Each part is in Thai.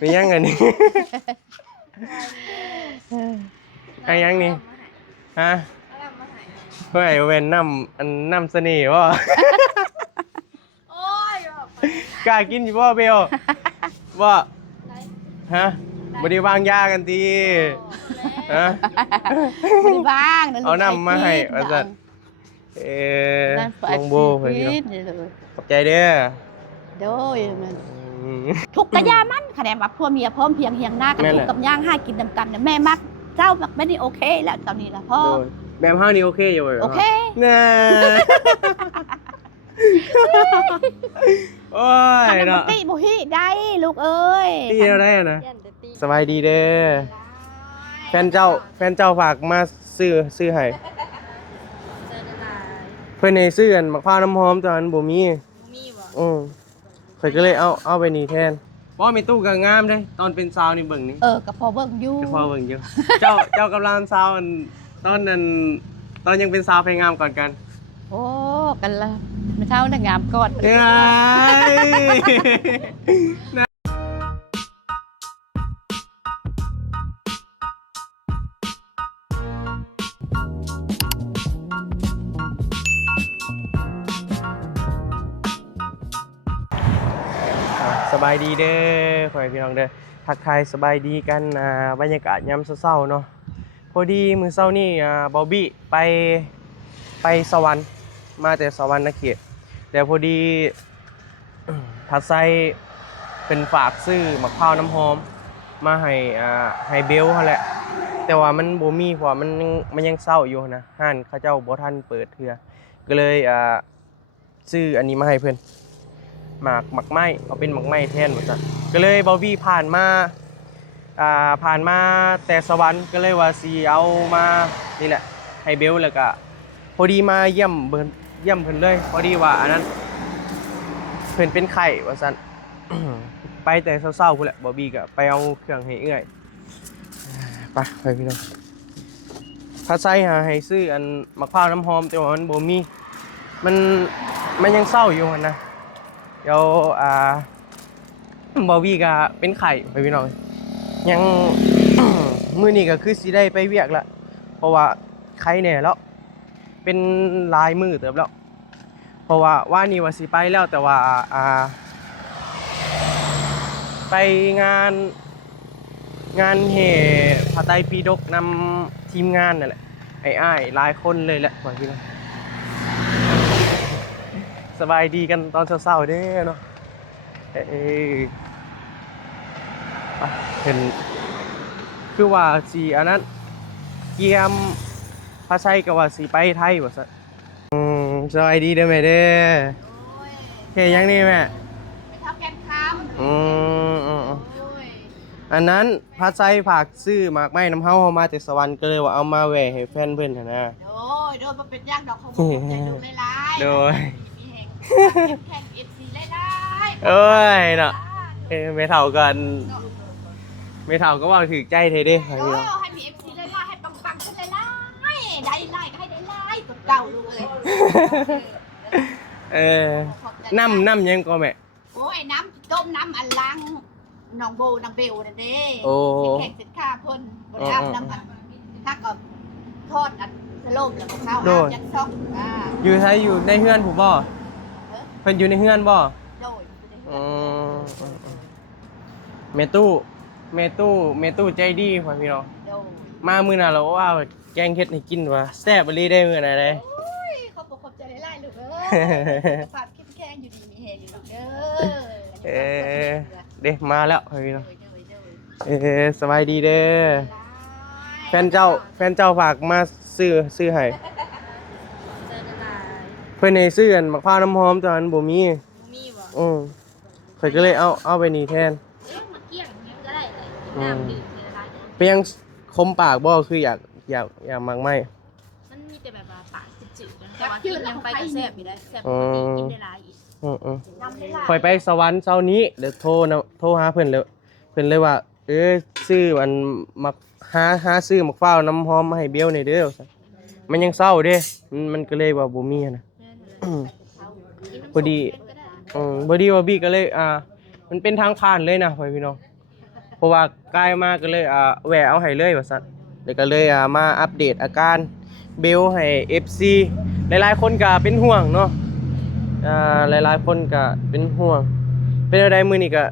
มียังไงนี่ไอ้ยังนี่ฮะเฮ้ยเว้นน้ำเสน่ห์วะโอ้ยกล้ากินอยู่บ่เบลบ่ฮะบ่ได้วางยากันทีฮะบ่ได้วางเอาน้ำมาให้ว่าซั่นลงโบเพิ่นขอบใจเด้อโดยมันทุกกะยามันคะแนนว่าพวกเมียพร้อมเพียงเฮียงหน้ากันทุกกับย่างห้ากินน้ำกันแม่มักเจ้ามักไม่ได้โอเคแล้วตอนนี้ละพ่อแบบเฮานี่โอเคอยู่บ่โอเคน่าโอ้ยเนาะติบ่ฮิได้ลูกเอ้ยตีได้นะสบายดีเด้อแฟนเจ้าฝากมาซื้อให้เพิ่นให้ซื้ออันมะพร้าวน้ำหอมตอนนั้นบ่มีบ่ข่อยก็เลยเอาไปนี่แทนเพราะมีตู้ก็งามเด้ตอนเป็นสาวนี่เบิ่งนี่ก็พอเบิ่งอยู่ก็พอเบิ่งอยู่เจ้ากำลังสาวตอนนั้นตอนยังเป็นสาวเพลงงามก่อนกันโอ้กันละไม่เท่าน่ะงามก่อนเฮ้ยสบายดีเด้อขอให้พี่น้องเด้อทักทายสบายดีกันบรรยากาศยามเช้าๆเนาะพอดีมื้อเช้านี่บอบบี้ไปสวรรค์มาแต่สวรรค์นเขตแต่พอดีทัดไซเป็นฝากซื้อมะพร้าวน้ำหอมมาให้เบลเขาแหละแต่ว่ามันบ่มีเพราะมันยังเช้าอยู่นะห้านเขาเจ้าบ่ทันเปิดเทื่อก็เลยซื้ออันนี้มาให้เพิ่นหมักไม้เอาเป็นหมักไม้แทนหมดจ้ะก็เลยบอวี่ผ่านมาแต่สวรรค์ก็เลยว่าสีเอามานี่แหละให้เบลแล้วก็พอดีมาเยี่ยมเพิ่นเลยพอดีว่าอันนั้นเพิ่นเป็นไข่ว่าซั่น ไปแต่เศร้าๆพุ่นแหละบอวี่ก็ไปเอาเครื่องให้เอื้อยไปพี่น้องถ้าใส่ให้ซื้ออันมะพร้าวน้ำหอมแต่ว่ามันบ่มีมันยังเศร้าอยู่นะเดี๋ยวบอวี่ก็เป็นไข่ไปพี่น้องยัง มื้อนี้ก็คือสิได้ไปเวียกละเพราะว่าไข่แน่แล้วเป็นลายมือเติบแล้วเพราะว่านี่ว่าสิไปแล้วแต่ว่าไปงานแห่พระไตรปิฎกนำทีมงานนั่นแหละอ้ายหลายคนเลยแหละพี่น้องสบายดีกันตอนเช้าๆเด้อเนาะเห็นคือว่าสีอันนั้นเกียมพระชัยกับว่าสีไปไทยบ่ซะสบายดีเด้อแม่เด้อเฮ้ยยังนี่แม่ไปทำแกงคำอันนั้นพระชัยฝากซื้อหมากไม้น้ำเฮามาจากสวรรค์ก็เลยว่าเอามาแหวะให้แฟนเพิ่นนะโดยมันเป็นย่างดอกเขาบอกใจดูไม่ร้ายโดยแข่งFCได้เอ้ยเนาะไม่เท่ากันไม่เท่าก็ว่าถือใจเทเด้ให้มี FC เลยว่าให้ปังๆขึ้นเลยล่ะได้ไล่ก็ให้ได้ไล่กดเก่าลูกเลยน้ำยังก็แม่โอ้ยน้ำต้มน้ำอันล้างน้องโบน้องเบลนั่นเด้แข่งเสร็จข้าพ่นบริอาบน้ำอันถ้าก็ทอดอันสโลมแล้วก็ข้าวยัดซอกอยู่ใช้อยู่ในเฮือนผมบ่เพิ่นอยู่ในเฮือนบ่เมตู้ใจดีพ่อพี่น้องมามื้อน่ะเราว่าแกงเฮ็ดให้กินว่าแซ่บอีหลีได้มื้อน่ะได้โอ้ยขอบใจหลายๆลูกฝากคิดแข้งอยู่ดีมีเฮอยู่ลูกเด้มาแล้วพ่อพี่น้องสบายดีเด้อแฟนเจ้าฝากมาซื้อให้เพิ่นให้ซื้ออันมะพร้าวน้ำหอมตอนนั้นบ่มีบ่ข่อยก็เลยเอาไปนี่แทนมาเกี่ยงนี้ก็ได้น้ำดื่มเปียงคมปากบ่คืออยากมักไหมมันมีแต่แบบว่าปากจืดๆแต่ว่ากินยังไปก็แซ่บอยู่ได้แซ่บกินได้หลายอีกข่อยไปสวรรค์เช้านี้เดี๋ยวโทรหาเพิ่นเลยว่าซื้อมันมักหาซื้อมะพร้าวน้ำหอมมาให้เบลหน่อยเด้อมันยังเศร้าเด้มันก็เลยว่าบ่มีนะพอดีว่าบี้ก็เลยมันเป็นทางผ่านเลยนะพี่น้อง เพราะว่ากายมาก็เลยแวะเอาให้เลยว่าซั่นแล้วก็เลยมาอัปเดตอาการเบลให้ FC หลายๆคนก็เป็นห่วงเนาะหลายๆคนก็เป็นห่วงเป็นอะไรมื้อนี้ก็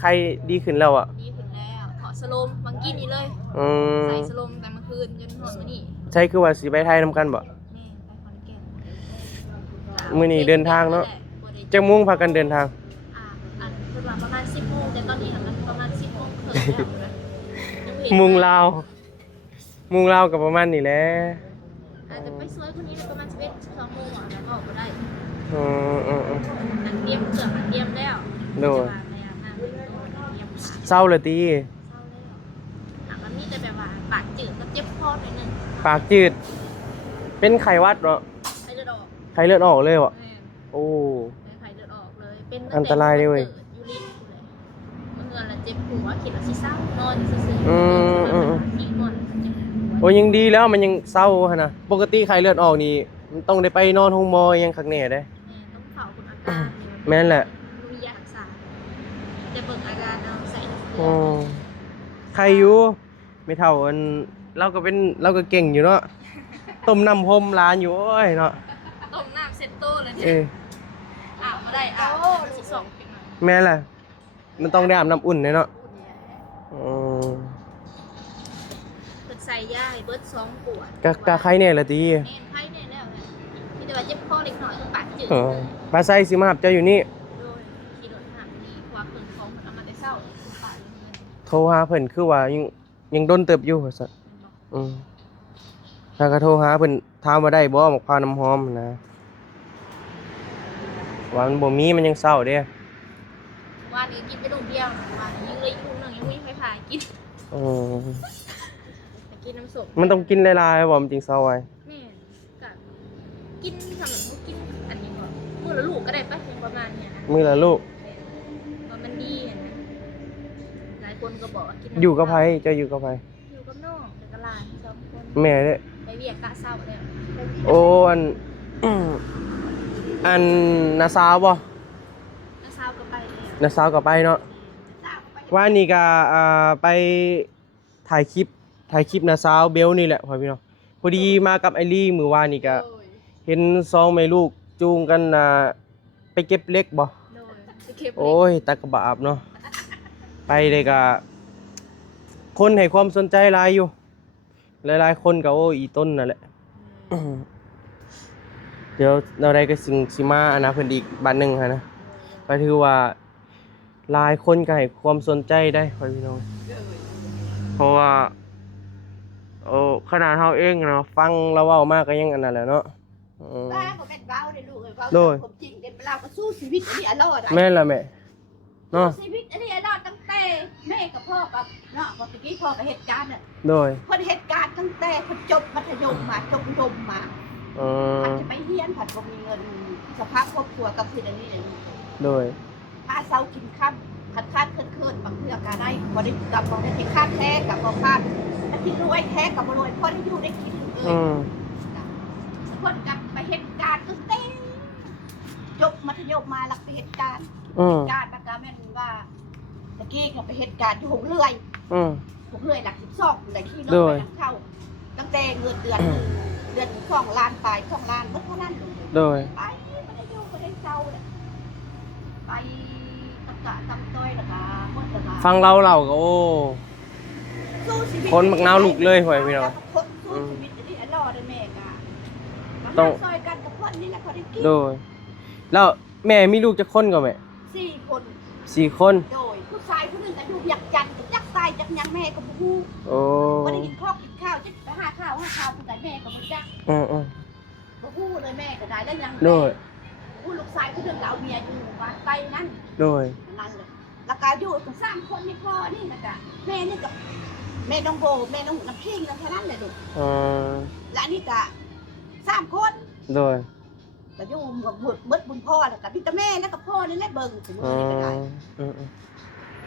ใครดีขึ้นแล้วอ่ะ ดีขึ้นแล้วขอสโลมบางกี้นี้เลย อืม ใส่สโลมแต่เมื่อคืนจนหอดมื้อนี้ ใช่คือว่าสิไปไทยนํกันบ่ แม่ไปขอนแก่น มื้อนี้เดินทางเนาะ จักโมงพากันเดินทาง อันคือว่าประมาณ10 โมงแต่ตอนนี้มันประมาณ10 โมงครึ่งแล้วนะยังบ่เห็น มุงลาวมุงลาวก็ประมาณนี้แหละ อาจจะไปสวยคนนี้เลยประมาณ11 12 โมงอ่ะแล้วก็ออกบ่ได้ อืม อันเตรียมเครื่องอันเตรียมแล้ว โดย จะมาพยายามนั่งเตรียม เศร้าเลยตี เศร้าแล้วมันมีแต่แบบว่าปากจืดกับเจ็บคอหน่อยนึง ปากจืด เป็นไข้หวัดเนาะ ไข้เลือดออก ไข้เลือดออกเลยวะ แม่ โอ้ ไข้เลือดออกเลยเป็น อันตรายเลยเว้ย ยูรินเลยเมื่อเงินละเจ็บหัวคิดว่าสิเศร้านอนซื่อ อืมขี้งอนเจ็บหัว โอ้ยังดีแล้วมันยังเศร้าหั่นนะปกติไข้เลือดออกนี่มันต้องได้ไปนอนห้องหมอยังคักแน่เด้ แม่ต้องเฝ้าคุณอาการ แม่นแหละ มียารักษาจะเบิ่งอาการเอาใส่ อืมใครอยู่ไม่เท่าอันเราก็เก่งอยู่เนาะต้มน้ำพรมร้านอยู่โอ้ยเนาะ ต้มน้ำเซ็ตโต้เลย เอ เนี่ย อ อาบมาได้อาบสิสองขึ้นมา แม่นแหละมันต้องได้อาบน้ำอุ่นเนาะอืม เปิดใส่ยาให้เบิร์ด2 ขวด กะใครแน่ละตี แน่นไข้แน่แล้วเนี่ยมีแต่ว่าเจ็บคอเล็กน้อยคือปากจืด เออปลาไส้สิมาหับเจ้าอยู่นี่ โดยขี่รถหาดีความเพิ่งของมันเอามาแต่เช้าคุณป่าเลยเนี่ย โทรหาเพิ่นคือว่ายังโดนเติบอยู่ว่าซั่นอืมถ้าก็โทรหาเพิ่นถามว่าได้บ่หมกพร้าวน้ำหอมนะว่ามันบ่มีมันยังเศร้าเด้ ว่านี้กินไปลูกเดียวว่านี้ยังเหลยลูกหนึ่งยังไม่พากิน อืม ไปกินน้ำส้ม มันต้องกินหลายๆบ่มันจริงเศร้าไว้ แม่ก็กินทำแบบกินอันนี้ก่อนมื้อละลูกก็ได้ปะยังประมาณเนี้ยนะ มื้อละลูก ว่ามันดีอะนะหลายคนก็บอกว่ากิน อยู่กับไผเจ้าอยู่กับไผ อยู่กับน้องแต่ก็หลาน2 คน แม่เด้อ ไปเวียกกะเศร้าแล้ว โอ้อัน อันนาสาวบ่ น้าสาวก็ไปแล้ว นาสาวก็ไปเนาะ สาวไป ว่านี่ก็ไปถ่ายคลิปนาสาวเบลนี่แหละพ่อพี่น้องพอดีมากับไอลี่มื้อวานนี่ก็ เห็นสองแม่ลูกจูงกันไปเก็บเล็กบ่ โดยไปเก็บ โอ้ยตะกะบาบเนาะไปเลยก็คนให้ความสนใจหลายอยู่หลายๆคนก็โอ้ยอีต้นนั่นแหละ เดี๋ยวเราได้ก็สิมาอันนะเพิ่นอีกบ้านหนึงหั่นนะก็ถือว่าหลายคนก็ให้ความสนใจได้พ่อพี่น้องเพราะว่าโอ้ขนาดเฮาเองเนาะฟังเราเว้ามาก็ยังอันนั้นแหละเนาะอืม บ้าบ่แม่นเว้าเด้อลูกเอ้ยเว้า โดย ความจริงเด้เราก็สู้ชีวิตอันนี้อรอดได้ แม่นล่ะแม่เนาะ ชีวิตอันนี้อรอดตั้งแต่แม่กับพ่อกับเนาะว่าตะกี้พ่อกับเหตุการณ์น่ะ โดย เพิ่นเหตุการณ์ตั้งแต่เพิ่นจบมัธยมมาจบอุดมมา เออ ผัดจะไปเฮียนผัดบ่มีเงินสภาพครอบครัวกับสิ่งอันนี้ โดย หาเช้ากินค่ำผัดคาดเคลื่อนๆบางเทื่อก็ได้บ่ได้กับบ่ได้ที่คาดแท้กับบ่คาดแต่ที่รวยแท้กับบ่รวยพอได้อยู่ได้กินเอ้ อื ย ม เพิ่นกลับไปเหตุการณ์ตั้งแต่จบมัธยมมาหลักไปเหตุการณ์ อืม การประกาแม่นว่าตะกี้ก็ไปเหตุการณ์อยู่หงเรื่อย อืม หงเรื่อยหลัก12เลยที่รถ โด ไป ย นำเข้าตั้งแต่เงินเดือน2 ล้านไป2 ล้านเมื่อเท่านั้น โดย ไปไม่ได้อยู่ไม่ได้เศร้าเลยไปตะกะตำต้อยแล้วก็หมดแล้วก็ ฟังเราก็โอ้ สู้ชีวิต คนบักนาวลูกเลยพ่อพี่น้อง คนสู้ชีวิตอันนี้อันรอได้แม่กะ ต้อง ซอยกันกับคนนี่แหละพอได้กิน โดย แล้วแม่มีลูกจักคนก็แม่ 4 คน 4 คน โดยผู้ชายผู้หนึงอายุอยากจันทร์อยากตายอยากหยังแม่ก็บ่ฮู้ โอ้ บ่ได้กินข้าวกินข้าวจะไปหาข้าวผู้ใดแม่ก็บ่จัก อืม บ่ฮู้เลยแม่ก็ได้แล้วยัง โดย ผู้ลูกชายผู้หนึงก็เอาเมียอยู่บ้านไปนั่น โดย นั่นเลยแล้วก็อยู่กับ3 คนนี่พ่อนี่นะจ๊ะแม่นี่กับแม่น้องโบแม่น้องน้ำพิงนั่นเท่านั้นเลยลูก อ่า และอันนี่ก็3 คน โดย ก็อยู่กับเบิดบุญพ่อแล้วก็พี่ตาแม่แล้วก็พ่อนี่แหละเบิ่งถึงมื อื อนี่ก็ได้ มอืม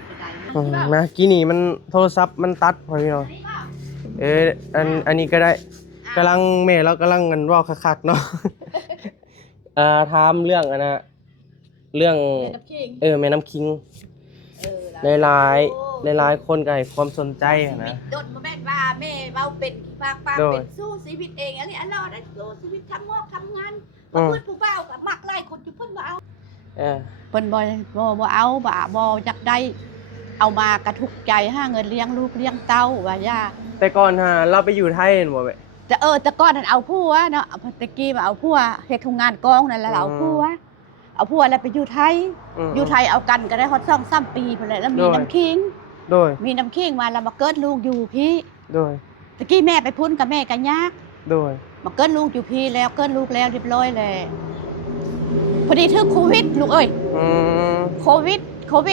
ก็ได้ อืมนะกี้นี่มันโทรศัพท์มันตัดพ่อพี่น้อง อันนี้ก็ อันนี้ก็ได้กำลังแม่เรากำลังกันเว้าคักๆเนาะ ถามเรื่องอันน่ะเรื่อง แม่น้ำพิง แม่น้ำคิง เออ หลาย โอ้ หลายๆคนก็ให้ความสนใจอะนะ โดนบ่แม่นว่าแม่เว้าเป็นปาก โดย เป็นสู้ชีวิตเองอันนี้อันเราได้สู้ชีวิตทำงอกทำงาน อื บ่ ม พูดผู้เว้าก็มักหลายคนอยู่เพิ่นบ่เอา เออ เพิ่นบ่เอาบ่อยากได้เอามากระทุกข์ใจหาเงินเลี้ยงลูกเลี้ยงเต้าว่าย่า แต่ก่อนฮะเราไปอยู่ไทยเห็นบ่แม่ แต่ก่อนนั้นเอาผัวเนาะตะกี้มาเอาผัวเฮ็ดโรงงานกองนั่นแหละเราเอาผัวแล้วไปอยู่ไทย อยู่ไทยเอากันก็ได้ฮอด2-3 ปีพุ่นแหละแล้วมีน้ำคิง โดย มีน้ำคิงมาแล้วมาเกิดลูกอยู่พี่ โดย ตะกี้แม่ไปพุ่นกับแม่ก็ยาก โดย มาเกิดลูกอยู่พี่แล้วเกิดลูกแล้วเรียบร้อยแล้วพอดีถึงโควิดลูกเอ้ย อืม โควิด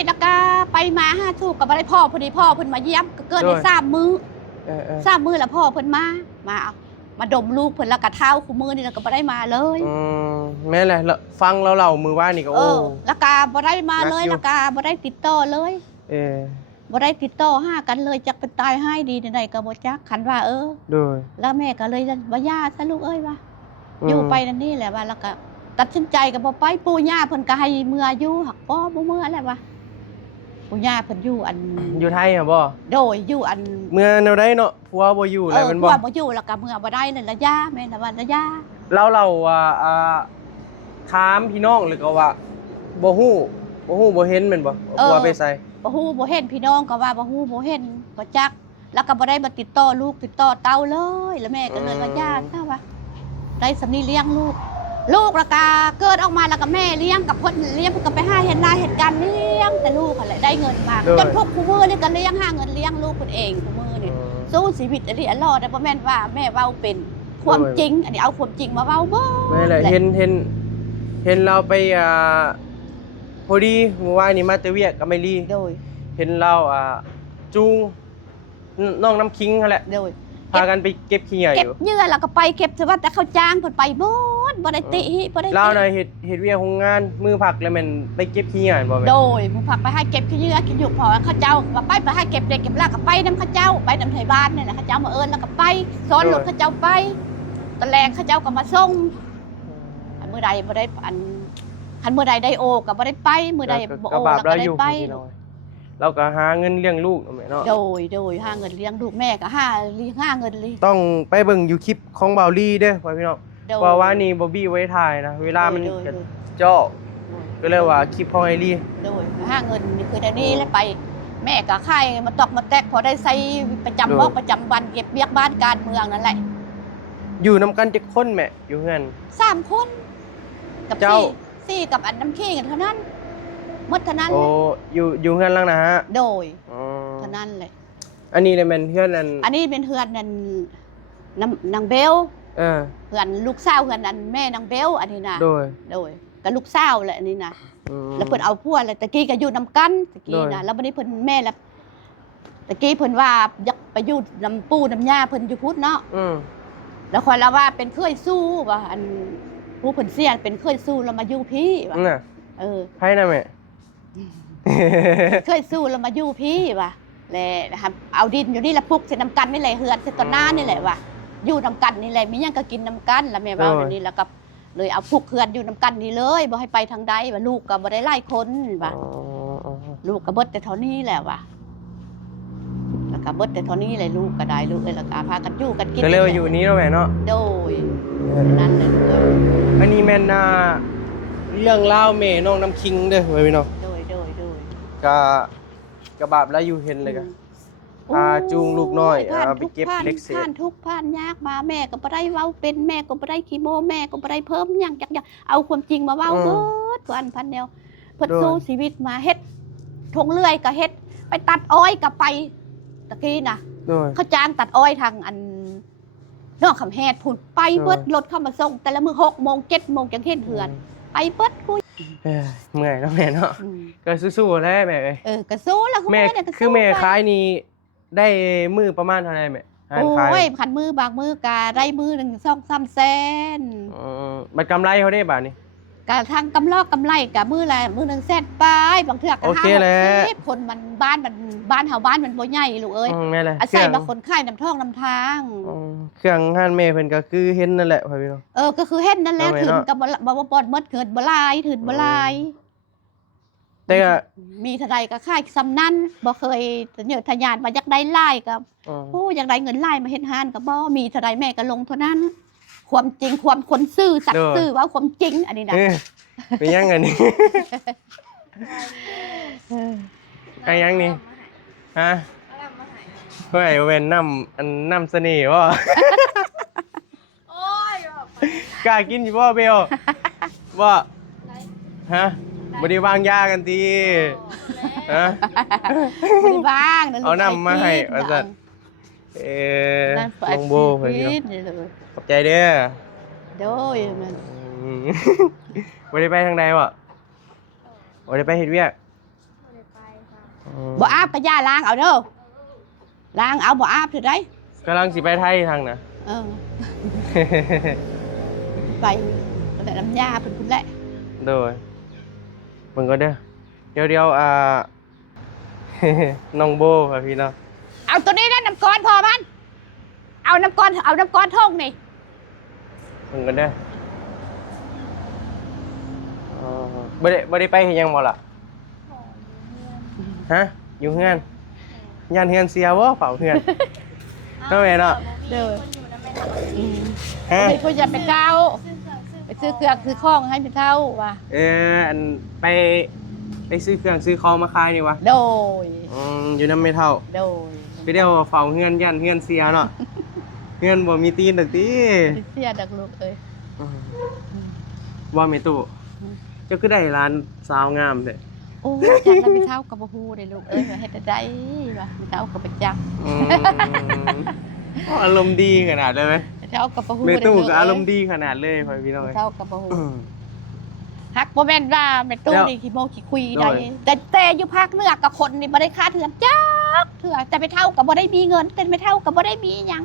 แล้วก็ไปมาหาถูกกับบ่ได้พ่อพอดีพ่อเพิ่นมาเยี่ยมก็เกิดได้3 มื้อ เออ 3 มื้อแล้วพ่อเพิ่นมาดมลูกเพิ่นแล้วก็เท้าคู่มือนี่แล้วก็บ่ได้มาเลย แม่นแหละแล้วฟังเราเล่ามือว่านี่ก็โอ้ แล้วก็บ่ได้มาเลย รักอยู่ แล้วก็บ่ได้ติดต่อเลย เออ บ่ได้ติดต่อหากันเลยจักเป็นตายให้ดีใดๆก็บ่จักคันว่าโดย แล้วแม่ก็เลยว่าย่าซะลูกเอ้ยว่าอยู่ไปนั่นนี่แหละว่าแล้วก็ตัดสินใจก็บ่ไปปู่ย่าเพิ่นก็ให้เมื่ออยู่หักบ่เมื่อแหละว่าปู่ย่าเพิ่นอยู่อัน อยู่ไทยเหรอบ่ โดยอยู่อัน เมื่อแนวใดเนาะผัวบ่อยู่อะไรมันบ่ ผัวบ่อยู่แล้วก็เมื่อบ่ได้นั่นละย่าแม่นว่าละย่า เราว่าถามพี่น้องหรือก็ว่าบ่ฮู้บ่เห็นแม่นบ่ผัวไปไส บ่ฮู้บ่เห็นพี่น้องก็ว่าบ่ฮู้บ่เห็นบ่จักแล้วก็บ่ได้มาติดต่อลูกติดต่อเต้าเลยแล้วแม่ก็เลยว่าย่าซะว่าได้สำนี้เลี้ยงลูกแล้วก็เกิดออกมาแล้วก็แม่เลี้ยงกับคนเลี้ยงเพิ่นก็ไปหาเห็นรายเหตุการณ์เลี้ยงแต่ลูกอะไรได้เงินมาจนพวกคู่มือนี่ก็เลี้ยงหาเงินเลี้ยงลูกเพิ่นเองคู่มือนี่สู้ชีวิตอันนี้อันรอดแต่บ่แม่นว่าแม่เว้าเป็นความจริงอันนี้เอาความจริงมาเว้าบ่ ไม่แหละเห็นเราไปพอดีเมื่อวานนี้มาแต่เวียกกับไมลี่ โดย เห็นเราจูงน้องน้ำคิงนั่นแหละ โดย พากันไปเก็บขี้เหงื่อ เก็ อบ ยู่ เหงื่อแล้วก็ไปเก็บแต่ว่าแต่เขาจ้างเพิ่นไปบ่ได้ติหิบ่ได้ติ เราน่ะเฮ็ดเวียกโรงงานมือผักแล้วแม่นไปเก็บขี้เหงื่อบ่แม่น โดยผู้ผักไปให้เก็บขี้เหงื่อกินอยู่พอเขาเจ้าว่าไปให้เก็บเด็กเก็บลากก็ไปนำเขาเจ้าไปนำไทบ้านนี่แหละเขาเจ้ามาเอิ้นแล้วก็ไปซ้อนรถเขาเจ้าไปตอนแรกเขาเจ้าก็มาส่งอันมื้อใดบ่ได้อันคันมื้อใดได้โอก็บ่ได้ไปมื้อใดบ่โอ ก็บาป แล้ว เรา ก็ อ ได้ ยู่ ไป พี่น้อยเราก็หาเงินเลี้ยงลูกเนาะแม่เนาะ โดยหาเงินเลี้ยงลูกแม่ก็หาเงินเลย ต้องไปเบิ่งอยู่คลิปของเบาลี่เด้อพ่อพี่น้อง โดย เพราะว่านี่บ่บี้ไว้ถ่ายนะเวลามัน โดย จะเจาะก็เลยว่าคลิปของไอลี่ โดยหาเงินนี่คือเดี๋ยวนี้แล้วไปแม่ก็ขายมาตอกมาแตกพอได้ใช้ประจำประจำวันเก็บเบียกบ้านการเมืองนั่นแหละ อยู่นำกันจักคนแม่อยู่เฮือน 3 คนกับ เจ้า สี่กับอันน้ำขี้กันเท่านั้นหมดเท่านั้น โอ้อยู่เฮือนหลังนะฮะ โดย อ๋อ เท่านั้นเลย อันนี้เนี่ยแม่นเฮือนอัน อันนี้เป็นเฮือนนั่นนางเบล เออ เฮือนลูกสาวเฮือนนั้นแม่นางเบลอันนี้นะ โดย กับลูกสาวแหละอันนี้นะ อืม แล้วเพิ่นเอาพวกเลยตะกี้ก็อยู่นำกันตะกี้ โดย นะแล้วบัดนี้เพิ่นแม่ละตะกี้เพิ่นว่าอยากไปอยู่นำปู่นำย่าเพิ่นอยู่พุทธเนาะ อืม แล้วคอยละว่าเป็นเคยสู้ว่าอันผู้เพิ่นเสียเป็นเคยสู้แล้วมาอยู่พี่ว่า น่ะ เออ ไผนะแม่ เคยสู้แล้วมาอยู่พี่ว่ะแหละนะครับเอาดินอยู่นี่ละพุกเสนำกันนี่แหละเฮือนเสต้นหน้านี่แหละว่ะอยู่นำกันนี่แหละมีหยังก็กินนำกันแล้วแม่เว้าเดี๋ยวนี้แล้วก็เลยเอาพุกเฮือนอยู่นำกันนี่เลยบ่ให้ไปทางใดว่าลูกก็บ่ได้ไล่คนว่ะ อ๋อ ลูกก็เบิดแต่เท่านี้แหละว่ะแล้วก็เบิดแต่เท่านี้เลยลูกก็ได้ลูกเอ้ยแล้วก็พากันอยู่กันกิน ก็เลยว่าอยู่นี้เนาะแม่เนาะ โดยนั่นเลยลูกเอ้ย อันนี้แม่นเรื่องเล่าวแม่น้องน้ำคิงเด้อไว้พี่น้อง โดย กะบาปแล้วอยู่เห็นเลยกะ พาจูงลูกน้อย ผ่าน เอาไป ทุก เก็บ ผ่าน เล็กเศษ ผ่านทุกผ่านยากมาแม่ก็บ่ได้เว้าเป็นแม่ก็บ่ได้ขี้โมแม่ก็บ่ได้เพิ่มหยังจักอย่างเอาความจริงมาเว้าเบิดวันพันแนวเพิ่นสู้ชีวิตมาเฮ็ดทงเลื่อยก็เฮ็ดไปตัดอ้อยก็ไปตะกี้น่ะ โดย เขาจ้างตัดอ้อยทางอันนอกคำแฮดพุ่นไปเบิดรถเข้ามาส่งแต่ละมื้อ6 โมง 7 โมงจังเฮ็ดเฮือนไปเบิดคุย เอ้ยเมื่อยเนาะแม่เนาะก็สู้ๆแล้วแม่เอ้ย ก็สู้แล้ว แม่ เนี่ยก็สู้ คือแม่ ไป ขายนี่ได้มือประมาณเท่าไหร่แม่หารขาย โอ้ยพันมือบางมือกาได้มือหนึ่ง2-3 แสน บัตรกำไรเขาได้บาทนี่ กะทางกำไรกะมือละมือ1 แสนไปบางเทื่อก็ โอเคแหละ 50คนมันบ้านเฮาบ้านมันบ่ใหญ่ลูกเอ้ย แม่เลย อาศัยบางคนขายน้ำท่องน้ำทาง เครื่องห้านแม่เพิ่นก็คือเห็นนั่นแหละพ่อพี่น้อง ก็คือเฮ็ดนั่นแหละ เอาไว้ ถึง เนาะ กับบ่ปอดหมดเกิดบ่ลายถึงบ่ลาย แต่ก็ มีเท่าใดก็ค่ายซ้ำนั้นบ่เคยเหยื่อทะยานมาอยากได้ไล่กับ อ๋อ โอ้อยากได้เงินไล่มาเฮ็ดหานก็บ่มีเท่าใดแม่ก็ลงเท่านั้น ความจริงความคนซื่อสัตย์ซื่อว่าความจริงอันนี้นะ เออเป็นยังไงนี่ ไอ้ยังนี่ ฮะ เอาลำมาให้ เฮ้ยเว้นน้ำเสน่ห์บ่ โอ้ยแบบ กล้ากินอยู่บ่เบลบ่ ไร ฮะบ่ได้วางยากันติฮะ บ่ได้บ้างะลูก เอาน้ำมาให้ ไป ว่า กิน ซั่นน้องโบเพิ่น กิ อยู่ นนี่เลย ขอบใจเด้อ โดยมัน อืม บ่ได้ไปทางใดบ่บ่ได้ไปเฮ็ดเวียก ไม่ได้ไปค่ะ อืม บ่อาบก็ย่าล้างเอาเด้อล้างเอาบ่อาบเถิดได้ กำลังสิไปไทยทางน่ะ เออไปแต่น้ำยาเพิ่นพุ่นแหละ โดยเบิ่งก็เด้อเดี๋ยวน้องโบครับพี่เนาะ เอาตัวนี้นะน้ำก้อนพอมันเอาน้ำก้อนท่งนี่ เบิ่งก็เด้ออ๋อบ่ได้ไปเฮ็ดหยังบ่ล่ะ ฮะ อยู่เฮือนย่านเฮือนเสียบ่เฝ้าเฮือน เท่าไหร่เนาะ เด้อ คนอยู่นะแม่ทำอะไร อืม ฮะ ไปคุยจะไปเก้า ซื้อเครื่องไปซื้อเครื่องซื้อของให้พี่เท่าว่ะ อันไปซื้อเครื่องซื้อของมาขายนี่วะ โดย อยู่นำไม่เท่า โดย ไปเดียวเฝ้าเฮือนย่านเฮือนเสียเนาะ เฮือนบ่มีตีนดอกติ เสียดักลูกเอ้ย ว่าไม่ตู้เจ้าคือได้ร้านสาวงามเด้อ โอ้ยจังแล้วพี่เท่ากับบ่ฮู้เด้ลูกเอ้ยว่าเฮ็ดได้ว่ะพี่เท่ากับไปจัก อืมอารมณ์ดีขนาดเลยไหม พี่เท่ากับบ่ฮู้ แม่ เด้ ตู้ ลูก ก็อารมณ์ดีขนาดเลยพ่อพี่น้อง พี่เท่ากับบ่ฮู้ อืม ฮักบ่แม่นว่าแม่ตู้ แล้ว นี่ขี้โมขี้คุย โด ได้ ย แต่อยู่ภาคเหนือกับคนนี่บ่ได้ค่าเถือนจักเถื่อแต่ไม่เท่ากับบ่ได้มีเงินแต่ไม่เท่ากับบ่ได้มีหยัง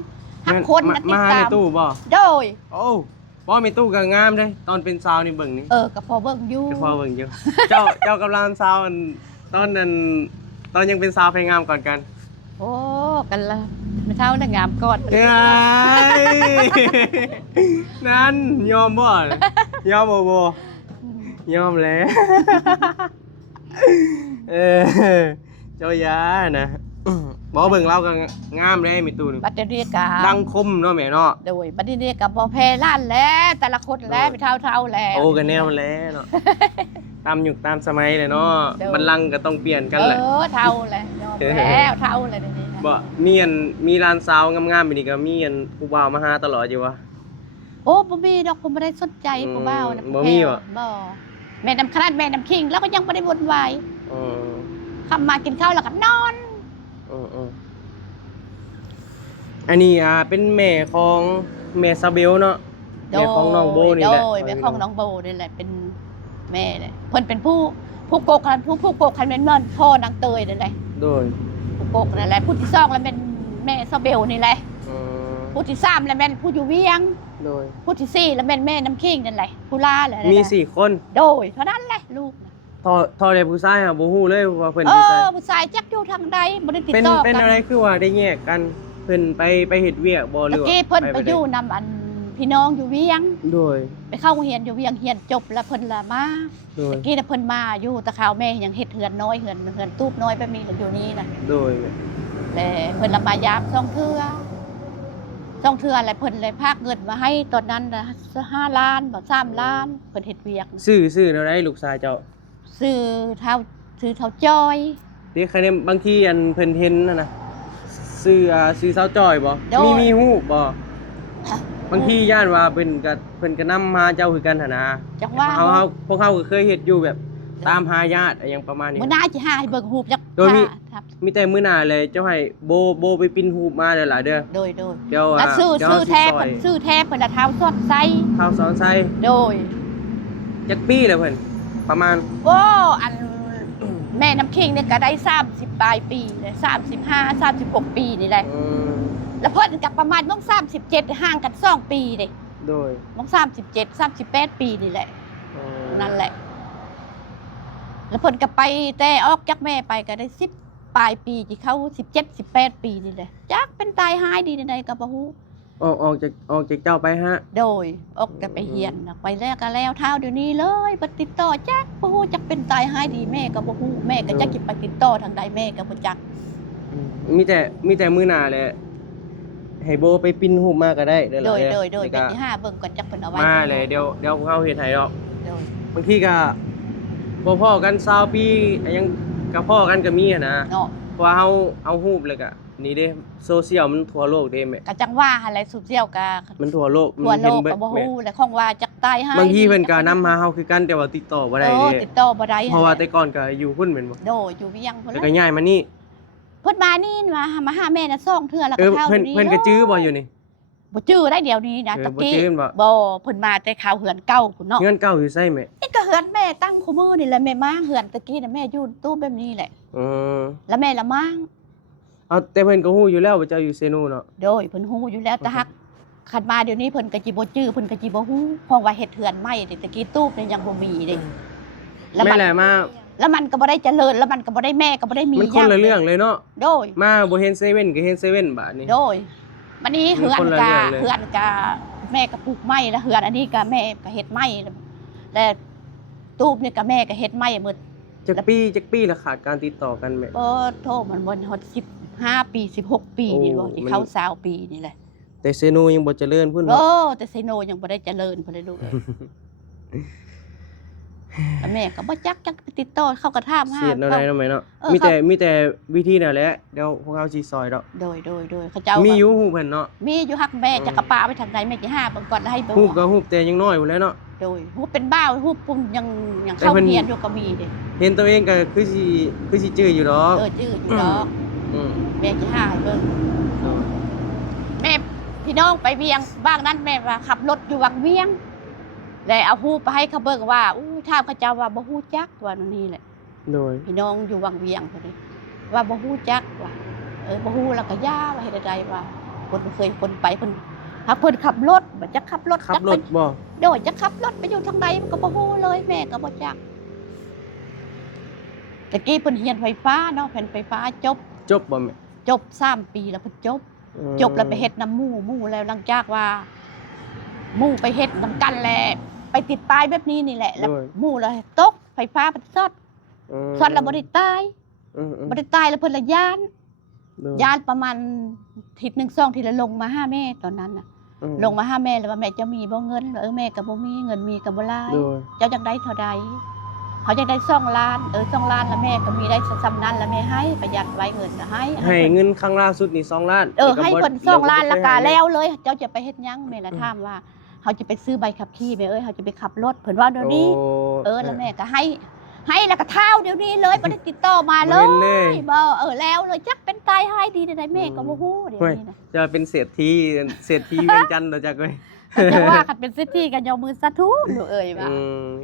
ฮักคนน่ะติด มา ตา ใน ม ตู้บ่ โดย โอ้บ่แม่ตู้ก็งามเด้ตอนเป็นสาวนี่เบิ่งนี่ ก็พอเบิ่งอยู่ จะพอเบิ่งอยู่ เจ้ากำลังสาวอันตอนนั้นตอนยังเป็นสาวเพลงงามก่อนกัน โอ้กันละไม่เท่าน่ะงามก่อน เอ้ยนั่นยอมบ่ยอมบ่ยอมแล้ว เออเจ้ายานะบ่เบิ่งเราก็งามเลยมีตู้นี่ บัดนี้กะ ดังคมเนาะแม่เนาะ โดยบัดนี้ก็บ่แพ้ล้านแล้วแต่ละคนแล้วไม่เท่าแล้ว โอ้กันแนวมันแล้วเนาะ ตามยุคตามสมัยเลยเนาะ เดี๋ยว บัลลังก์ก็ต้องเปลี่ยนกันแหละ เท่าแล้วยอมแล้วเท่าแล้วเดี๋ยวนี้นะ บ่มีร้านสาวงามๆไปนี่ก็มีอันผู้บ่าวมาหาตลอดอยู่วะ โอ้บ่มีดอกผมบ่ได้สนใจผู้บ่าวนะ บ่มีวะ บ่แม่น้ำขนาดแม่น้ำคิงแล้วก็ยังบ่ได้วนวาย อืม คำมากินข้าวแล้วก็นอน อืมอันนี้เป็นแม่ของแม่ซาเบลเนาะแม่ของน้องโบนี่แหละ โดยแม่ของน้องโบนี่แหละเป็นแม่เลยเพิ่นเป็นผู้โกกคันผู้โกกคันเป็นเมินพ่อนางเตยนั่นแหละ โดย ผู้โกกนั่นแหละผู้ที่สองแล้วเป็นแม่ซาเบลนี่แหละ อืม ผู้ที่สามแล้วเป็นผู้อยู่เวียง โดย ผู้ที่สี่แล้วเป็นแม่น้ำคิงนั่นแหละผู้ลาแหละ มี4คน โดยเท่านั้นแหละลูกน่ะ ทอได้ผู้ชายบ่ฮู้เลยว่าเพิ่น เอ ผู้ชาย อผู้ชายจักอยู่ทางใดบ่ได้ติด เป็น ต่อ เป็น กั อะไรคือว่าได้แยกกันเพิ่นไปเฮ็ดเวียกบ่หรื ตะ อว่า กี้เพิ่นไป ด้ อยู่นำอันพี่น้องอยู่เวียง โดย ไปเข้าโรงเรียนอยู่เวียงเรียนจบแล้วเพิ่นละมา โดย ตะกี้น่ะเพิ่นมาอยู่ตะขาวแม่ยังเฮ็ดเฮือนน้อยเฮือนตูบน้อยแบบนี้อยู่นี่น่ะ โดย แล้วเพิ่นละมายาม2เทื่อแล้วเพิ่นเลยพากเงินมาให้ตอนนั้นน่ะ5ล้านบ่3ล้านเพิ่นเฮ็ดเวียก ซื้อแนวใดลูกชายเจ้า ซื้อเท่าจอย นี่คะแนนบางทีอันเพิ่นเห็นน่ะนะซื้อสาวจอยบ่ โดย มีฮู้บ่บางทีย่านว่าเพิ่นก็นำมาเจ้าคือกันหั่นนะ จังว่า พวกเขาก็เคยเฮ็ดอยู่แบบตามหาญาติอะไรอย่างประมาณนี้ มื้อหน้าสิหาให้เบิ่งรูปจัก โดยมี ครับ มีแต่มื้อหน้าเลยเจ้าให้โบไปปิ้นฮูปมาหลายๆเด้อ โดย เดี๋ยว แล้วซื้อ เดี๋ยว ซื้อแทบ ซอย ซื้อแทบเพิ่นละเท้าสดใส ข้าวสอนไส้ โดย จักปีแล้วเพิ่นประมาณ โอ้อันแม่น้ำคิงเนี่ยก็ได้30ปลายปีเลย35 36 ปีนี่แหละ อืม แล้วเพิ่นกับประมาณมอง37ห่างกัน2ปีเด้ โดย มอง37 38 ปีนี่แหละ อืม นั่นแหละ แล้วเพิ่นก็ไปแต่ออกจากแม่ไปก็ได้10ปลายปีที่เขา17 18 ปีนี่แหละจักเป็นตายหายดีในๆก็บ่ฮู้ ออกจากเจ้าไปฮะ โดยออกจะไปเฮียนน่ะไปแล้วก็แล้วเท้าเดี๋ยวนี้เลยบ่ติดต่อจักบ่ฮู้จักเป็นตายหายดีแม่ก็บ่ฮู้แม่ก็จักสิไปติดต่อทางใดแม่ก็บ่จัก มีแต่มื้อหน้าแหละให้โบไปปิ้นรูปมาก็ได้เด้อ โด ล่ะ ยโดย แล้ว ไป ก็ ที่ห้าเบิ่งก่อนจักเพิ่นเอาไว้ มาเลยเดี๋ยวพวกเฮาเฮ็ดให้ดอก โดย บางทีก็บ่พ้อกัน20ปียังก็พ้อกันก็มีอะนะ เนาะ เพราะว่าเฮาเอารูปแล้วก็นี่เด้โซเชียลมันทั่วโลกเด้แม่ ก็จังว่าหั่นแหละสุดเซี่ยวก็ มันทั่วโลก ทั่วโล เห็น ก เบิด ก็บ่ แม่ ฮู้และของว่าจักตายหาย บางทีเพิ่นก็นำหาเฮาคือกันแต่ว่าติดต่อบ่ได้ โอ้ เด้ ติดต่อบ่ได้ เพราะว่าแต่ก่อนก็อยู่พุ่นแม่นบ่ โดยอยู่เวียงพุ่น แล้ว แห ก็ ละ ย้ายมานี่ เพิ่นมานี่มาหาแม่น่ะ2เทื่อแล้ว เอ ก็ อ เท่า เพิ่น นี้ เพิ่นก็จื้อบ่อยู่นี่ บ่จื้อได้เดี๋ยวนี้นะ เออ ตะกี้ บ่จื้อบ่ บ่เพิ่นมาแต่ข่าวเหือนเก่าพุ่นเนาะ เงินเก่าอยู่ไสแม่ นี่ก็เหือนแม่ตั้งคู่มือนี่แหละแม่มาเหือนตะกี้น่ะแม่อยู่ตู้แบบนี้แหละ อือ แล้วแม่ละมั่ง เอาแต่เพิ่นก็ฮู้อยู่แล้วว่าเจ้าอยู่เซโนเนาะ โดยเพิ่นฮู้อยู่แล้วแต่ฮักคันมาเดี๋ยวนี้เพิ่นก็สิบ่จื้อเพิ่นก็สิบ่ฮู้เพราะว่าเฮ็ดเหือนใหม่เด้ตะกี้ตู้นี่ยังบ่มีเด้แล้ว แม่ มัน แหละมา แล้วมันก็บ่ได้เจริญแล้วมันก็บ่ได้แม่ก็บ่ได้มี มันคนละเรื่องเลยเนาะ โดย มาบ่เห็นเซเว่นก็เห็นเซเว่นบาดนี้ โดยวันนี้ มัน เหือน คนละ กะ เรื่องเลย เหือนกะแม่ก็ปลูกไม้แล้วเหือนอันนี้ก็แม่ก็เฮ็ดไม้แล้วตูบนี่ก็แม่ก็เฮ็ดไม้หมด จักปีละขาดการติดต่อกันแม่ บ่โทษมันบ่ฮอด15 ปี16 ปีนี่บ่ โอ้ ที่ มัน เข้า20ปีนี่แหละ แต่เซโนยังบ่เจริญพุ่น โอ้ เนาะ แต่ไซโนยังบ่ได้เจริญพุ่นเลยลูกเอ้ยแล้วแม่ก็บ่จักไปติดต่อเขาก็ถามหา เสียดแนวใดเนาะแม่เนาะ เออ มีแต่วิธีนั่นแหละเดี๋ยวพวกเราสิซอยดอก โดยเขาเจ้า มี มี อยู่ฮู้เพิ่นเนาะ มีอยู่ฮักแม่จะกระปาไปทางใดแม่จะหาเบิ่งก่อนแล้วให้เบิ่ง ฮู้ก็ฮู้แต่ยังน้อยพุ่นแหล้วเนาะ โดยฮู้เป็นบ้าฮู้ปุ่มยัง แต่ เข้า เพิ่น เรียนอยู่ก็มีเด้ เห็นตัวเองก็คือสิจื้ออยู่ดอก จื้ออยู่ดอก อืม แม่จะหาให้เบิ่งแม่พี่น้องไปเวียงบ้างนั้นแม่ว่าขับรถอยู่วังเวียงแล้วเอาฮู้ไปให้เขาเบิ่งว่าอู้ถามเขาเจ้าว่าบ่ฮู้จักว่านั่นนี่แหละ โดย พี่น้องอยู่วังเวียงพุ่นนี่ว่าบ่ฮู้จักว่าบ่ฮู้แล้วก็ย่าว่าเฮ็ดใดว่าคนเคยคนไปเพิ่นถ้าเพิ่นขับรถบ่จักขับรถ ขับ จัก ร เป็ ถ น บ่ โดยจะขับรถไปอยู่ทางใดมันก็บ่ฮู้เลยแม่ก็บ่จักตะกี้เพิ่นเรียนไฟฟ้าเนาะแผ่นไฟฟ้าจบ จบบ่แม่ จบ3ปีแล้วเพิ่นจบแล้วไปเฮ็ดน้ำหมู่แล้วหลังจากว่าหมู่ไปเฮ็ดนำกันแหละไปติดป้ายแบบนี้นี่แหละแล้วหมู่แล้วตกไฟฟ้ามันช็อตแล้วบ่ได้ตาย อืม บ่ได้ตายแล้วเพิ่นละย่าน โดย ย่านประมาณทิศ1 2ที่ละลงมาหาแม่ตอนนั้นน่ะ อืม ลงมาหาแม่แล้วว่าแม่จะมีบ่เงินแม่ก็บ่มีเงินมีก็บ่หลาย โดย เจ้าอยากได้เท่าใดเขาอยากได้2 ล้าน2 ล้านแล้วแม่ก็มีได้ซ้ำนั้นแล้วแม่ให้ประหยัดไว้เงินก็ให้ ให้เงินครั้งล่าสุดนี่2ล้าน ให้เพิ่น2 ล้านแล้วก็แล้วเลย เจ้าจะไปเฮ็ดหยังแม่ละถามว่าเขาจะไปซื้อใบขับขี่แม่เขาจะไปขับรถเพิ่นว่าเดี๋ยวนี้แล้วแม่ก็ให้แล้วก็เท่าเดี๋ยวนี้เลยบ่ได้ติดต่อมาเลยบ่แล้วเลยจักเป็นตายหายดีได้แม่ก็บ่ฮู้เดี๋ยวนี้นะ จะเป็นเศรษฐีเวียงจันทน์เหรอจักเว้ย จะว่าคันเป็นซิตี้กันยกมือสาธุหนูว่า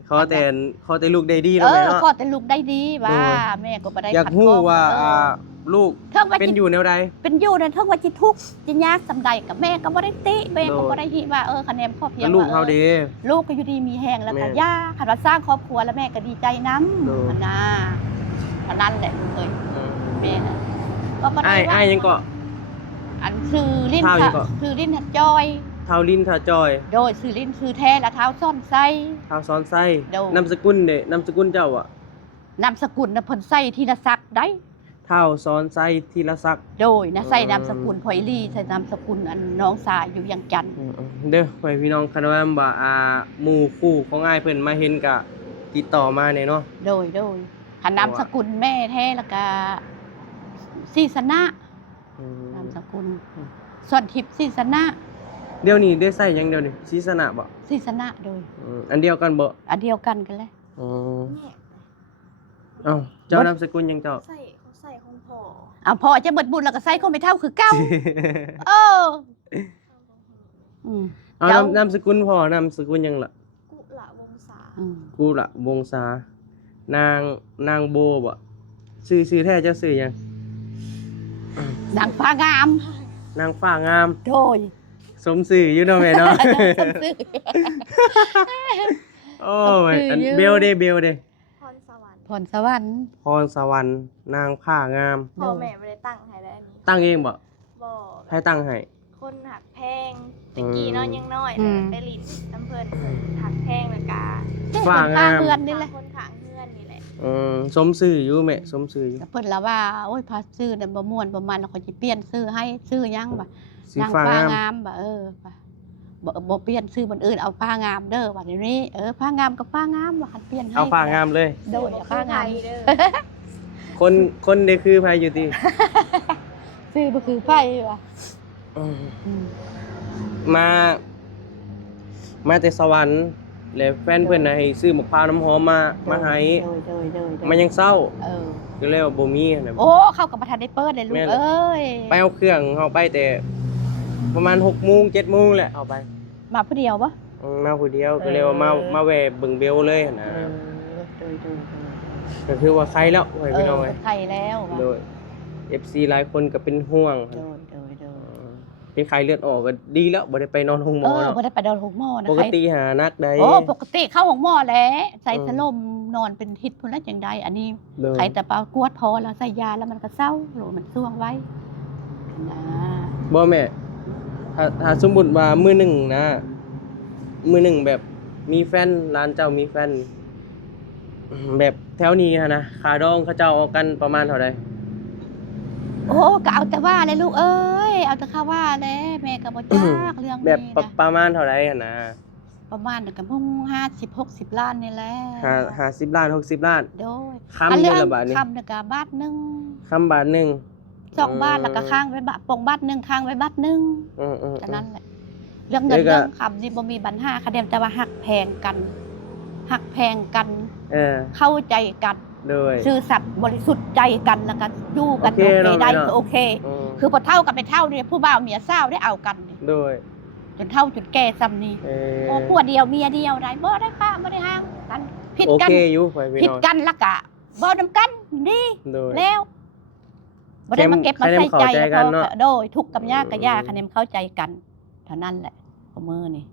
ขอแต่ลูกได้ดีเนาะแม่เนาะ ขอแต่ลูกได้ดีว่าแม่ก็บ่ได้ อยาก ขัด ฮู้ ข้อง ว่าลูก เทิงว่า เป็นอยู่แนวใด เป็นอยู่นั่นเทิงว่าจิทุกข์จิยากสำใดกับแม่ก็บ่ได้ติแม่ก็บ่ได้ฮิว่าคะแนนครอบเพียง ก็ลูก ว่า เฮาเด้ ลูกก็อยู่ดีมีแฮงแล้ว แม่ ก็ย่าคันว่าสร้างครอบครัวแล้วแม่ก็ดีใจนำ โดย นะเท่านั้นแหละลูกเอ้ยแม่น่ะก็บ่ได้ อ้ายยังก็ อันชื่อลิ้น ข้าวยัง ค่ะ ก็ ชื่อลิ้นหัดจอย เท่าลิ้นเท่าจอย โดยชื่อลิ้นชื่อแท้และเท้าซ่อนไส้ เท่าซ้อนไส้ โด นามสกุลเด้นามสกุลเจ้าอ่ะ นามสกุลน่ะเพิ่นใส่ทีละศักดิ์ได้ เท่าซ้อนไส้ทีละศักดิ์ โดยนะใส่นามสกุลพลอยลี่ใส่นามสกุลอันน้องสายอยู่ยังจันทน์ เด้อไว้พี่น้องคันว่าบ่หมู่คู่ของอ้ายเพิ่นมาเห็นก็ติดต่อมาแน่เนาะ โดยคันนามสกุลแม่แท้แล้วก็ศรีสนะนามสกุลส่วนทิพย์ศรีสนะ เดี๋ยวนี้ได้ใส่หยังเดี๋ยวนี้ศรีสนะบ่ ศรีสนะโดย อันเดียวกันบ่ อันเดียวกันกันเลย อ๋อ แม่ เอ้าเจ้านามสกุลหยังเจ้า ใส่ของพ่อ เอาพอจะเบิดบุญแล้วก็ใส่ก็ไม่เท่าคือเก่าเอออืม เอา เจ้า นามสกุลพ่อนามสกุลหยังล่ะ กุละวงศา อืม กูละวงศานางโบบ่ชื่อแท้เจ้าชื่อหยัง นางฟ้างาม นางฟ้างาม โดย สมชื่ออยู่เนาะแม่เนาะ สมชื่อ โอ้ยอัน สมชื่ออยู่ เบลเด้ พรสวรรค์ พรสวรรค์ พรสวรรค์นางผ้างาม พ่อแม่ไม่ได้ตั้งให้แล้วอันนี้ ตั้งเองบ่ บ่ ให้ตั้งให้ คนหักแพง ตะกี้เนาะยังน้อย อืม ไปลิ้นน้ำเพิ่นถักแพงแล้วก็ ฝากงาม เพื่อนนี่แหละ คนข้างเพื่อนนี่แหละ สมซื่ออยู่แม่สมซื่ออยู่ ก็เพิ่นละว่าโอ้ยพาซื้อน่ะบ่ม่วนบ่มันแล้วเขาสิเปลี่ยนซื้อให้ซื้อหยังบ่ สี นาง ฟ้า ฟ้าง าม งามบ่บ่เปลี่ยนซื้อบนอื่นเอาผ้างามเด้อว่าเดี๋ยวนี้ผ้างามกับผ้างามว่าคันเปลี่ยนให้ เอาฟ้างามเลย โดยเอาผ้างาม เด้อ คนเด้คือไผอยู่ติ ซื้อบ่คือไผว่ะ มาแต่สวรรค์แล้วแฟนเพิ่นน่ะให้ซื้อมะพร้าวน้ำหอมมาให้ โดย มันยังเศร้า เออ ก็เลยว่าบ่มีนะ โอ้เข้ากับประธานได้เปิดเลยลูก แม่น เอ้ย ไปเอาเครื่องเฮาไปแต่ประมาณ 6:00 น 7:00 นแหละเอาไป มาผู้เดียวปะ มาผู้เดียวก็เลยว่ามาแวะเบิ่งเบลเลยนะ โดย ก็คือว่าใครแล้วไว้พี่น้องเอ้ย ไทยแล้วว่ะ โดย FC หลายคนก็เป็นห่วง โดย เป็นไข้เลือดออกก็ดีแล้วบ่ได้ไปนอนห้องหมอเนาะ บ่ได้ไปโดนหกหม้อนะ ปกติหานักได้ โอ้ปกติเข้าหกหม้อแล้วใส่สลมนอนเป็นทิศพุ่นแล้วจังใดอันนี้ โดย ใครแต่ปากวดพอแล้วใส่ยาแล้วมันก็เศร้าโหมันซ่วงไว้นะ บ่แม่ถ้าสมมุติว่ามื้อหนึงนะมื้อหนึงแบบมีแฟนร้านเจ้ามีแฟนแบบแถวนี้นะค่าดองเขาเจ้าเอากันประมาณเท่าใด โอ้ก็เอาแต่ว่าเลยลูกเอ้ยเอาแต่ข้าว่าเลยแม่ก็บ่จักเรื่อง แบบ นี้ ประ นะ ประมาณเท่าใดหั่นนะ ประมาณกับพุ่ง50-60 ล้านนี่แหละ 50 ล้าน60 ล้าน โดย คำนี่ละบาทนี่ คำนึงกับบาทหนึ่ง คำบาทหนึง 2 บาทแล้วก็ค้างไว้บาทปงบาทหนึ่งค้างไว้บาทหนึ่ง อือ แต่นั้นแหละเรื่องเงิน แล้วก็ เรื่องคำนี่บ่มีปัญหาคะแนนแต่ว่าหักแพงกันเข้าใจกัน โดย ซื่อสัตย์บริสุทธิ์ใจกันแล้วก็อยู่กัน โอ โอ เค เค เนาะ ได้ เนาะ ก็โอเค อืม คือพอเท่ากับเป็นเท่าเนี่ยผู้บ่าวเมียเศร้าได้เอากันนี่ โดย จนเท่าจุดแก่ซ้ำนี่โอ้ผัวเดียวเมียเดียวได้บ่ได้ป้าบ่ได้ห่างกันผิด โอ กัน เคอยู่ไปพี่ ผิด น้อง กันและกะบ่นำกันนี่ โดย แล้วบ่ได้มาเก็บมาใส่ใจ คะแนนเข้าใจกันเนาะ โดยทุกข์กับยากกับยาคะแนนเข้าใจกันเท่านั้นแหละประมือนี่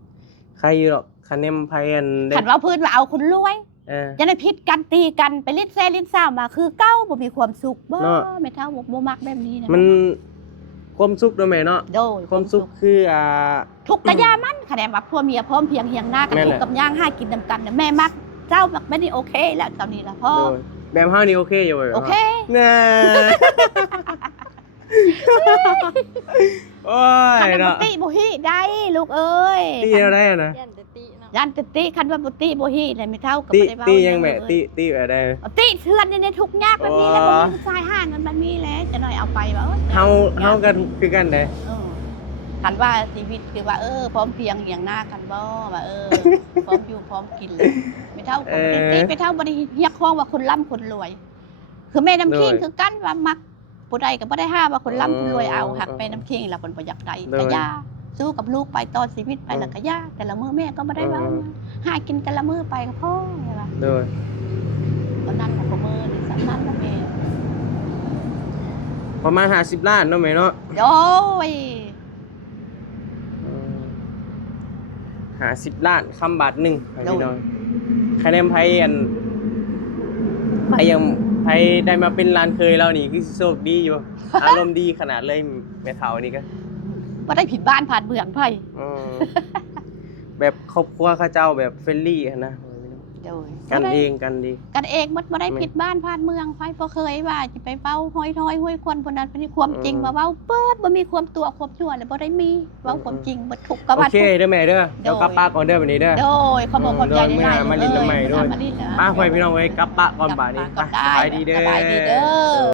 ใครอยู่หรอกคะแนนไผอันได้ ขันว่าพื้นว่าเอาคนรวย อ จะได้พิษกันตีกันไปลิ้นแซ่ลิ้นซ่ามาคือเก้าบ่มีความสุขบ่ เนาะ ไม่เท่าบ่มักแบบนี้นะ มันความสุขด้วยแม่เนาะ โดย ความสุขคือทุกข์กะยามันคะแนนว่าพัวเมียพร้อมเพรียงเฮียงหน้ากัน แม่น ทุ แห ก ละ ข์กับย่างห้ากินนำกันน่ะแม่มักเจ้ามักไม่ได้โอเคแล้วตอนนี้ล่ะพ่อ โดยแบบเฮานี่โอเคอยู่บ่ โอเค น่าโอ้ย คันว่า เนาะ บ่ติบ่ฮีได้ลูกเอ้ย ตีเอาได้อะนะ ยันแต่ติเนาะ ยันติคันว่าบ่ติบ่ฮีเลยไม่เท่ากับ ตี บ่ได้เว้า ตียังแม่ เลย ตีแบบได้ เอาติเทือนนี่ในทุกข์ยากแบบนี้แล้ว อ๋อ บ่มีผู้ชายห้างกันแบบนี้แล้วจะหน่อยเอาไปว่า เฮากันคือกันได้ คันว่าชีวิตคือว่าพร้อมเพรียงเฮียงหน้ากันบ่ว่าพร้อมอยู่พร้อมกินเลยไม่เท่ากับบ่ได้ติไม่เท่าบ่ได้เรียกร้องว่าคนร่ำคนรวย คือแม่น้ำคิงคือกันว่ามักผู้ใดก็บ่ได้ห้ามว่าคนร่ำคนรวยเอาหักแม่น้ำคิงแล้วคนบ่อยากได้ก็ย่าสู้กับลูกไปต่อชีวิตไปแล้วก็ย่าแต่ละมื้อแม่ก็บ่ได้ว่าหากินแต่ละมื้อไปก็พอใช่ป่ะ โดย วันนั้นน่ะก็มื้อนี่สำนั้นน่ะแม่ ประมาณ50 ล้านเนาะแม่เนาะ โอ้ย 50 ล้านคำบาทหนึงให้พี่น้องคะแนนไผอันไผยังไผได้มาเป็นร้านเคยเรานี่คือสิโชคดีอยู่ อารมณ์ดีขนาดเลยแม่เฒ่านี่ก็ บ่ได้ผิดบ้านผ่านเมืองไผ อืมแบบครอบครัวเขาเจ้าแบบเฟรนลี่อะนะ โดย กันเองกันดี กันเองมันบ่ได้ผิดบ้านผ่านเมืองไผบ่เคยว่าสิไปเว้าห้อยๆห้วยควนคนนั้นเป็นความจริง อืม ว่าเว้าเปิดบ่มีความตัวความชั่วเลยบ่ได้มีเว้าความจริงบ่ทุกข์ก็ โอ ว่า เค ทุกข์ เด้อแม่เด้อเดี๋ยวกลับป้านก่อนเด้อบัดนี้เด้อ โดยขอบอกขอบใจ โดย หลายๆ มาลิ้นน้ำใหม่ด้วย มาลิ้นเหรอ ป้าพ่อพี่น้องไว้กลับป้านก่อนบาดนี้ ก็ ไป ได้ สบายดีเด้ สบายดีเด้ อ อ